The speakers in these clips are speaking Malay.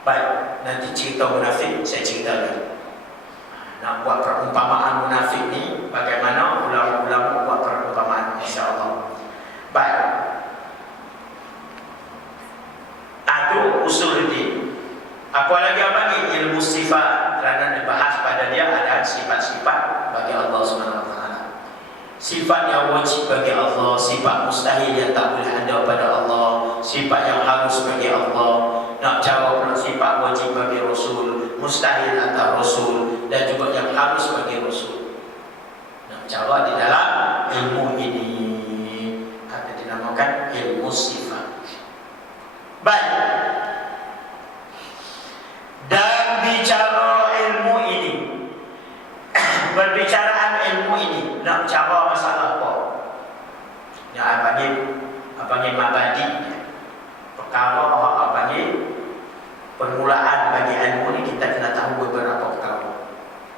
Baik, nanti cerita munafik saya ceritakan. Nak buat perumpamaan munafik ni bagaimana ulama-ulama buat perumpamaan, insya-Allah. Baik. Ada usul ini. Apa lagi ilmu sifat, kerana dibahas pada dia ada sifat-sifat bagi Allah Subhanahu Wa Taala. Sifat yang wajib bagi Allah, sifat mustahil yang tak boleh ada pada Allah, sifat yang harus bagi Allah. Nak jawab pula sifat wajib bagi Rasul, mustahil antar Rasul, dan juga yang harus bagi Rasul. Nak jawab di dalam ilmu ini, kata dinamakan ilmu sifat. Baik. Dan bicara ilmu ini, berbicaraan ilmu ini, nak bicara masalah apa? Yang panggil mabadi, perkara apa panggil permulaan bagi ilmu ini, kita kena tahu beberapa perkara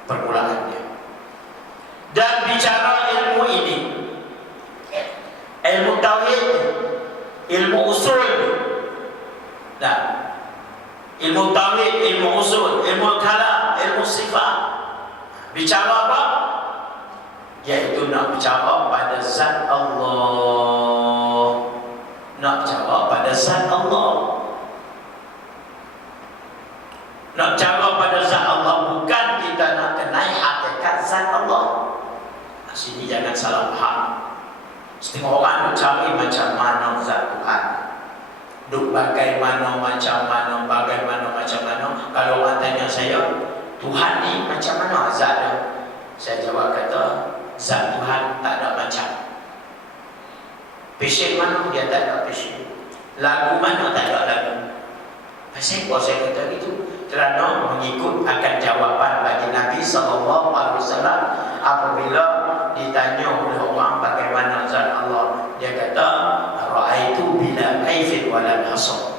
permulaannya. Dan bicara ilmu ini, ilmu tauhid, ilmu usul, nah, ilmu tauhid, ilmu usul, ilmu kalam, ilmu sifat. Bicara apa? Yaitu nak bicara pada zat Allah. Nak bicara pada zat Allah. Nak bicara pada zat Allah, bukan kita nak kenal hakikat zat Allah. Sini jangan salah faham. Setengah orang nak cari macam mana zat Tuhan, duk bagaimana macam mana. Kalau orang tanya saya, Tuhan ni macam mana zat dia? Saya jawab kata, zat Tuhan tak ada macam. Passion mana dia tak ada passion. Lagu mana tak ada lagu. Pasal apa saya kata gitu? Kerana mengikut akan jawapan bagi Nabi SAW apabila ditanya oleh orang bagaimana zat Allah, dia kata, ra'aitu bila kaifin wala hasab.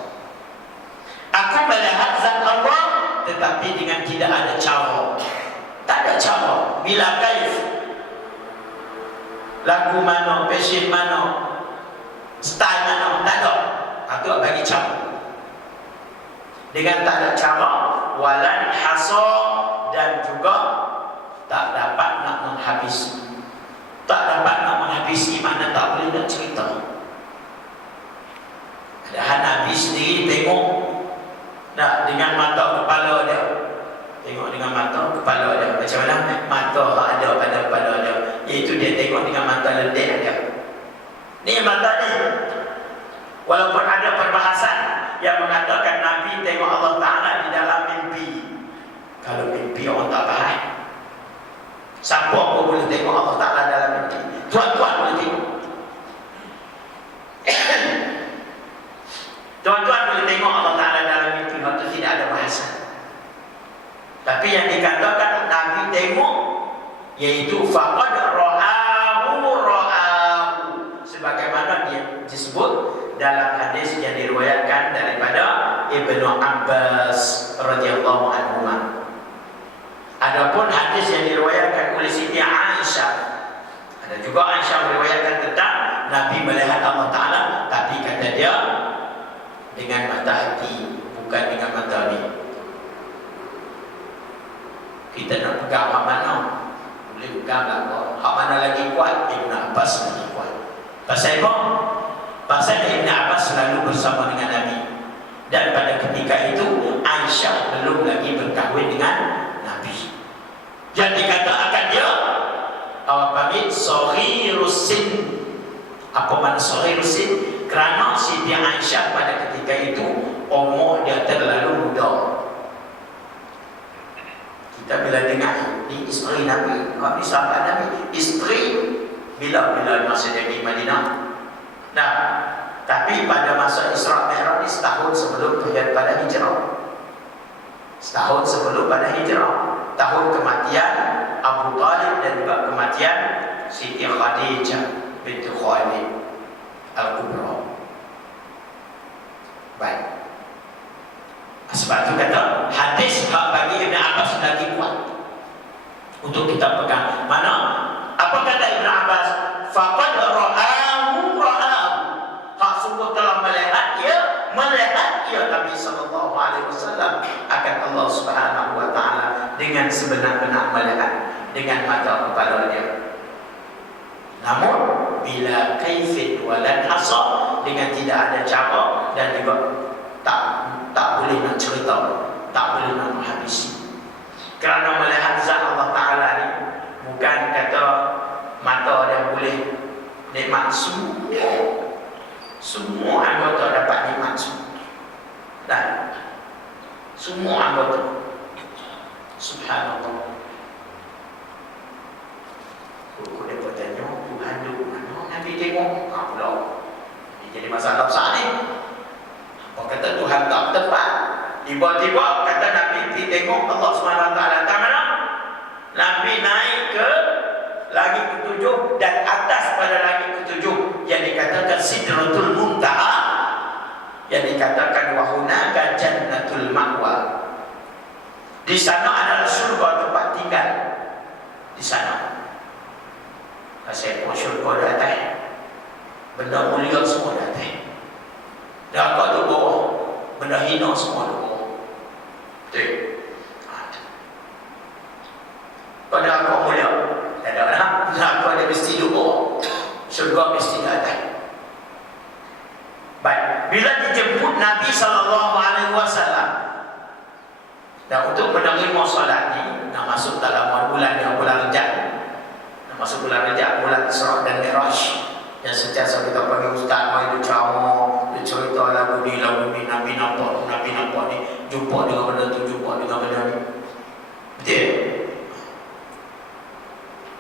Aku melihat zat Allah tetapi dengan tidak ada cara. Tak ada cara. Bila kaif, lagu mana, passion mana, style mana, tak ada. Itu bagi cara. Dengan tak ada cara, walan hasab, dan juga tak dapat nak menghabisi. Tak dapat nak menghabisi makna tak boleh nak cerita. Padahal Nabi sendiri tengok, nah, dengan mata kepala dia. Tengok dengan mata kepala dia. Macam mana? Mata ada pada kepala dia. Iaitu dia tengok dengan mata lendir dia. Ni mata ni. Walaupun ada perbahasan yang mengatakan Nabi tengok Allah Ta'ala di dalam mimpi. Kalau mimpi orang tak faham. Siapa pun boleh tengok Allah Ta'ala dalam mimpi. Tuan-tuan boleh tengok. Tuan-tuan boleh tengok Allah Ta'ala dalam mimpi. Waktu tidak ada bahasa. Tapi yang dikatakan Nabi tengok, yaitu faqad ra'ahu. Sebagaimana dia disebut dalam hadis yang diriwayatkan daripada Ibnu Abbas radhiyallahu anhu. Adapun hadis yang diriwayatkan oleh Siti Aisyah, ada juga Aisyah meriwayatkan tentang Nabi melihat Allah Ta'ala, tapi kata dia dengan mata hati, bukan dengan mata ni. Kita nak pegang hak mana? Boleh pegang tak? Hak mana lagi kuat? Ibn Abbas lagi kuat. Pasal apa? Pasal Ibn Abbas selalu bersama dengan Nabi. Dan pada ketika itu Aisyah belum lagi berkahwin dengan Nabi. Yang dikatakan dia awak panggil saghirus sin. Apa makna saghirus sin? Kerana Siti Aisyah pada ketika itu umur dia terlalu muda. Kita bila dengar ni isteri Nabi, ni sahabat Nabi, isteri bila masa dia di Madinah. Nah, tapi pada masa Isra Mi'raj ni setahun sebelum pada hijrah. Setahun sebelum pada hijrah. Tahun kematian Abu Talib dan juga kematian Siti Khadijah binti Khuwailid Al-Kubra. Baik. Sebab itu kata hadis hak bagi Ibn Abbas lagi kuat untuk kita pegang. Mana? Apa kata Ibn Abbas? Faqad ra'ahu. Hak sungguh telah melihat ia Nabi sallallahu alaihi wasallam Subhanahu wa taala dengan sebenar-benar melihat dengan mata kepala dia. Namun bila kaifin walan hasar, dengan tidak ada cara dan juga tak boleh nak cerita, tak boleh nak menghabisi. Kerana melihat zat Allah Taala ni bukan kata mata dia boleh nikmat semua anggota dapat nikmat semua. Dan semua anggota. Subhanallah. Kau dia bertanya, Tuhan tu mana? Nabi tengok, pula. Ini jadi masalah besar ni. Apa kata Tuhan tak tepat? Tiba-tiba kata Nabi pergi tengok Allah SWT datang mana? Nabi naik ke langit ketujuh dan atas pada langit ketujuh yang dikatakan Sidratul Muntaha, yang dikatakan wahunaka jannatul ma'wa. Di sana adalah surga tempat tinggal. Di sana. Saya pun syurga di atas, benda mulia semua di atas, neraka di bawah, benda hina semua di bawah. Betul? Pada neraka mulia tak ada lah, neraka dia mesti di bawah, syurga mesti di atas. Baik, bila dijemput Nabi SAW dan untuk menerima solat ni, nak masuk dalam bulan yang bulan Rejab, masuk bulan Rejab, bulan Isra dan Mi'raj, yang sentiasa kita panggil ustaz mai dia ceramah, dia cerita lagu ni Nabi nampak ni, jumpa dengan benda tu, jumpa dengan benda ni. Betul?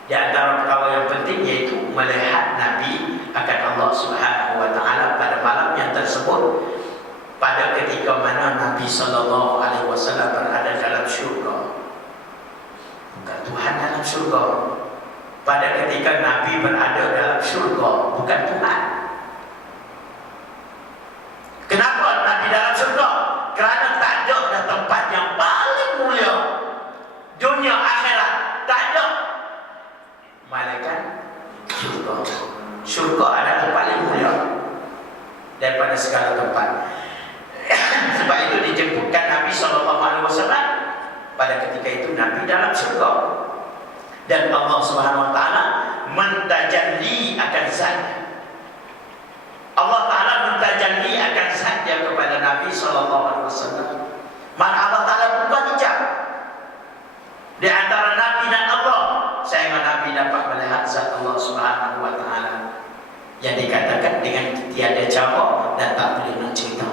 Di antara perkara yang penting iaitu melihat Nabi akan Allah Subhanahu wa taala pada malam yang tersebut, pada ketika mana Nabi SAW berada dalam syurga. Bukan Tuhan dalam syurga. Pada ketika Nabi berada dalam syurga, bukan Tuhan. Kenapa Nabi dalam syurga? Kerana tak ada tempat yang paling mulia dunia akhirat, tak ada malaikat syurga. Syurga adalah paling mulia daripada segala tempat. Sebab itu dijemputkan Nabi SAW. Pada ketika itu Nabi dalam syurga. Dan Allah Subhanahu wa taala mentajalli akan zat. Allah taala mentajalli akan zat dia kepada Nabi SAW. Maka Allah taala buka hijab di antara Nabi dan Allah, sehingga Nabi dapat melihat zat Allah Subhanahu wa taala yang dikatakan dengan tiada cara dan tak boleh nak cerita.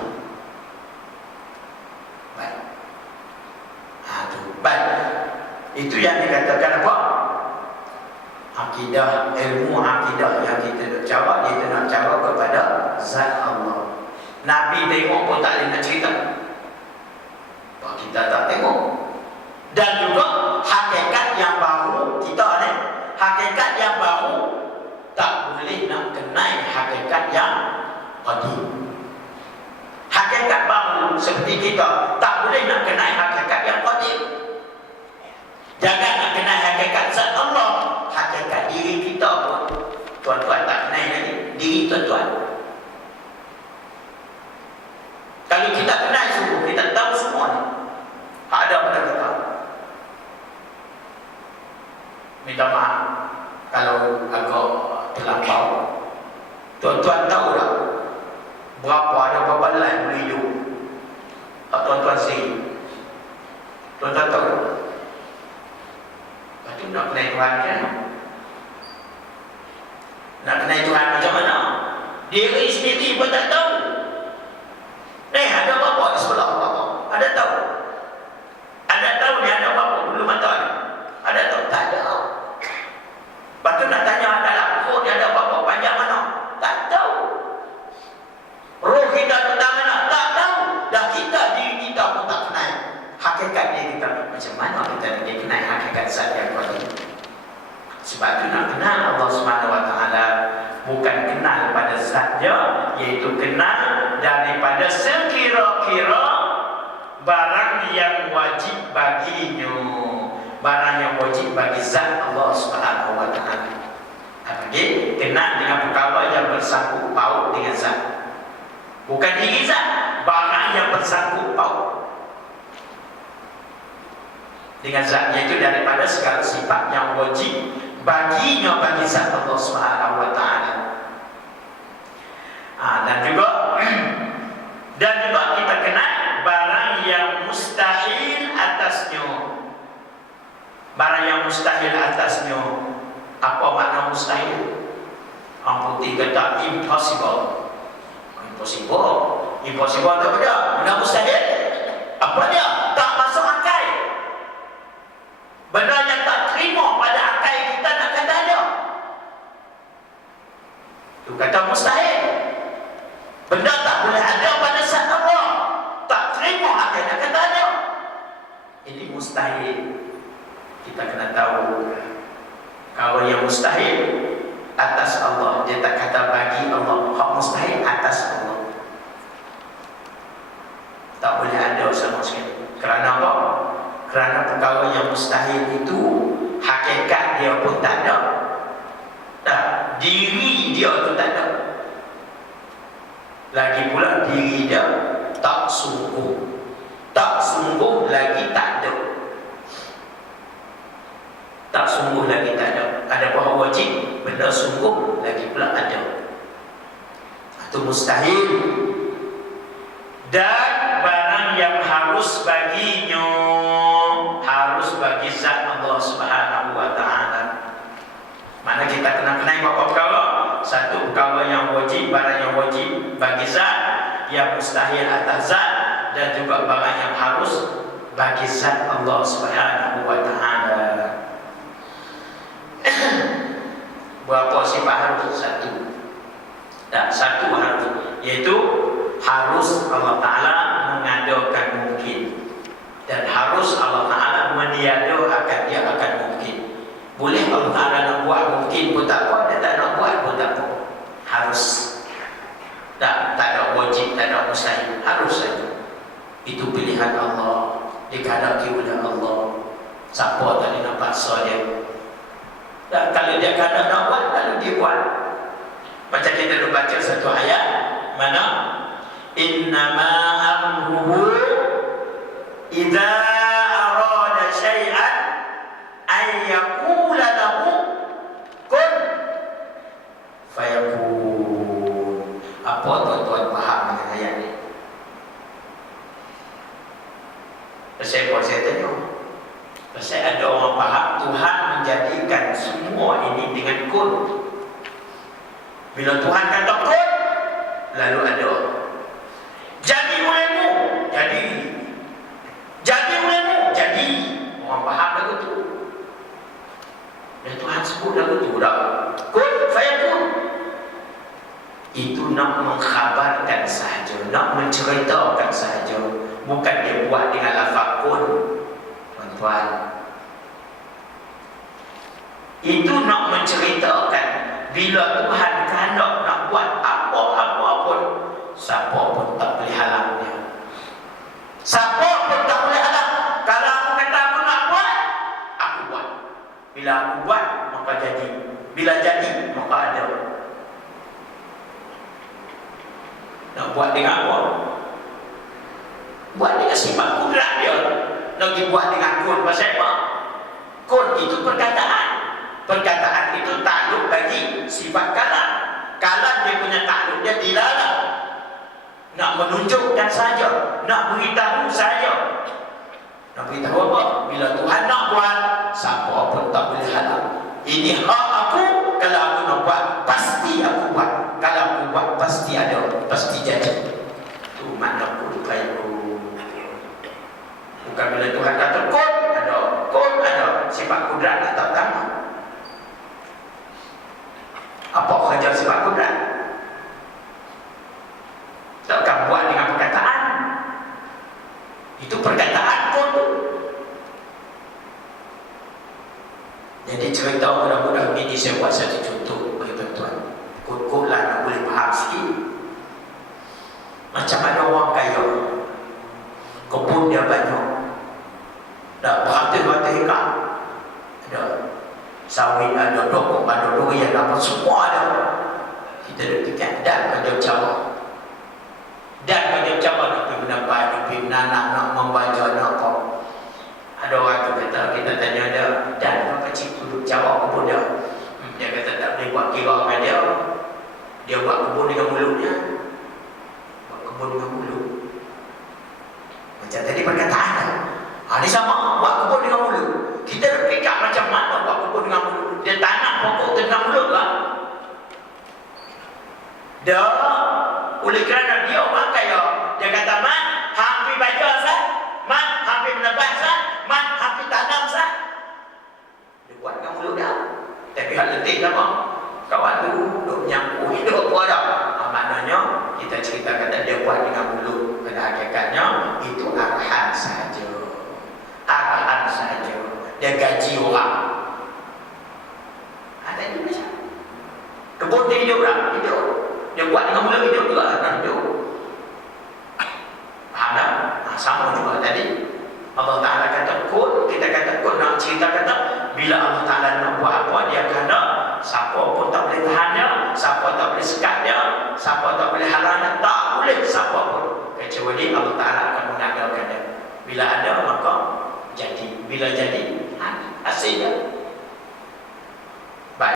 Baik. Baik. Itu yang dikatakan apa? Akidah, ilmu akidah yang kita nak jawab, kita nak jawab kepada zat Allah. Nabi tengok pun tak boleh nak cerita, kita tak tengok. Dan juga hakikat yang baru kita ni, hakikat yang baru tak boleh nak kenai hakikat yang qadim. Hakikat baru seperti kita tak boleh nak kenai hakikat yang qadim. Jangan nak kenai hakikat zat Allah, hakikat diri kita pun tuan-tuan tak kenal lagi. Diri tuan-tuan, kalau kita kenal semua, kita tahu semua ni, ada pada kita. Minta maaf kalau agak terlampau. Tuan-tuan tahu tak ada berapa lain boleh hidup? Tuan-tuan sendiri, tuan-tuan tahu tak? Lepas tu nak kenal Tuhan kan? Nak kenal Tuhan macam mana? Diri sendiri pun tak tahu. Ada apa-apa di sebelah apa-apa? Ada tahu? Ada tahu ni ada apa-apa bulu mata ni? Ada tahu? Tak ada. Lepas tu nak tanya dalam perut dia ada apa-apa panjang mana? Tak tahu. Roh kita tentang mana? Tak tahu. Dah kita, diri kita pun tak kenal hakikat diri kita. Macam mana kita nak kenal hakikat zat yang qadim? Sebab tu nak kenal Allah Subhanahu wa taala bukan kenal pada zat dia, iaitu kenal daripada sekira-kira barang yang wajib baginya, barang yang wajib bagi zat Allah Subhanahu wa taala. Apalagi kenal dengan perkara yang bersangkut paut dengan zat, bukan diri zat, barang yang bersangkut paut. dengan zatnya itu daripada segala sifat yang wajib baginya, bagi zat Allah Subhanahu wa taala. Dan juga kita kenal barang yang mustahil atasnya. Barang yang mustahil atasnya. Apa makna mustahil? Orang putih kata impossible. Impossible itu benda. Benda mustahil. Apa dia? Tak masuk akal. Benda yang tak terima pada akal kita nak kata ada. Itu kata mustahil. Benda tak boleh ada pada saat Allah. Tak terima akal nak kata ada. Ini mustahil. Kita kena tahu kalau yang mustahil atas Allah, dia tak kata bagi Allah. Hak mustahil atas Allah. Tak boleh ada sama sekali. Kerana apa? Kerana perkara yang mustahil itu hakikat dia pun tak ada. Tak, diri dia tu tak ada. Lagi pula diri dia tak sungguh. Tak sungguh lagi tak ada. Tak sungguh lagi tak ada. Ada bahawa wajib, benda sungguh lagi pula ada. Itu mustahil. Dan barang yang harus baginya, harus bagi zat Allah Subhanahu wa taala. Mana kita kena kenal beberapa perkara. Satu, perkara yang wajib, barang yang wajib bagi zat, yang mustahil atas zat, dan juga barang yang harus bagi zat Allah Subhanahu wa taala. Berapa sifat harus? Satu. Dan satu harus, iaitu harus Allah Ta'ala mengadakan mungkin, dan harus Allah Ta'ala meniadakan dia akan mungkin. Boleh Allah Ta'ala nak buat mungkin pun tak apa, dia tak nak buat pun tak apa. Harus. Tak ada wajib, tak ada mustahil. Harus saja. Itu pilihan Allah, dikehendaki oleh Allah. Siapa tadi nak paksa dia? Dan kalau dia kadang nak buat, lalu dia buat. Macam kita dah baca satu ayat mana innama amruhu idza arada syai'an ay yaqula lahu kun fayakun. Apa tuan-tuan faham dengan ayat ni? Saya tanya. Pasal ada orang faham Tuhan menjadikan semua ini dengan kun. Bila Tuhan kata kun, lalu ada. Jadi olehmu, jadi. Jadi olehmu, jadi. Orang faham lagu tu. Dan Tuhan sebut lagu tu dah. Kun, fayakun. Itu nak mengkhabarkan sahaja, nak menceritakan sahaja. Bukan dia buat dengan lafaz kun. Tuan, itu nak menceritakan bila Tuhan kehendak nak buat apa-apa pun, siapa pun tak boleh halang dia. Siapa pun tak boleh halang. Kalau aku kata aku nak buat, aku buat. Bila aku buat, maka jadi. Bila jadi, maka ada. Nak buat dengan apa? Buat dengan sifat kudrat dia. Nak dibuat dengan kun. Pasal apa? Kun itu perkataan. Perkataan itu takluk bagi sifat kalam. Kalam dia punya takluk dia dilarang. Nak menunjukkan saja, nak beritahu saja. Nak beritahu apa? Bila Tuhan nak buat, siapa pun tak boleh halang. Ini hak aku. Kalau aku nak buat, pasti aku buat. Kalau aku buat, pasti ada, pasti jadi. Itu makna kun fayakun. Bukan bila Tuhan kata kun ada. Sifat kudrat tak pertama. Apa kerja sifat kudrat? Takkan buat dengan perkataan. Itu perkataan kun tu. Jadi cerita mudah-mudah ini saya buat satu contoh bagi tuan-tuan. Kun lah nak boleh faham sikit. Macam ada orang kaya, kebun dia banyak, dah beratus-ratus hektar, ada sawit, ada dokok, ada durian, apa semua ada. Kita dapatkan dan macam cara, dan macam cara nak pergi menampai, nak pergi menanam, nak membaca, nak apa. Ada orang tu kata Jadi perkataan. Ini sama buat kebun dengan mulut. Kita fikir macam mana buat kebun dengan mulut. Dia tanam pokok dengan mulut lah. Dah, oleh kerana dia orang kaya, dia kata man, hampir baca sah, man, hampir menebas sah, man, hampir tanam sah. Dia buat dengan mulut dah. Tapi hal letih sama. Kawan tu duk menyangkut hidup apa dah. Maknanya kita cerita kata dia buat dengan mulut. Pada hakikatnya itu arahan sahaja. Arahan sahaja. Dia gaji orang. Ada juga macam. Kebun dia hidup lah, hidup. Dia buat dengan mulut hidup juga lah, hidup. Faham tak? Sama juga tadi. Allah Ta'ala kata kun, kita kata kun, nak cerita kata bila Allah Ta'ala nak buat apa, dia kata siapa pun tak boleh tahan dia, siapa tak boleh sekat dia, siapa tak boleh halang dia, tak boleh siapa pun kecuali Allah Ta'ala akan mengadakan dia. Bila ada maka jadi, bila jadi hasilnya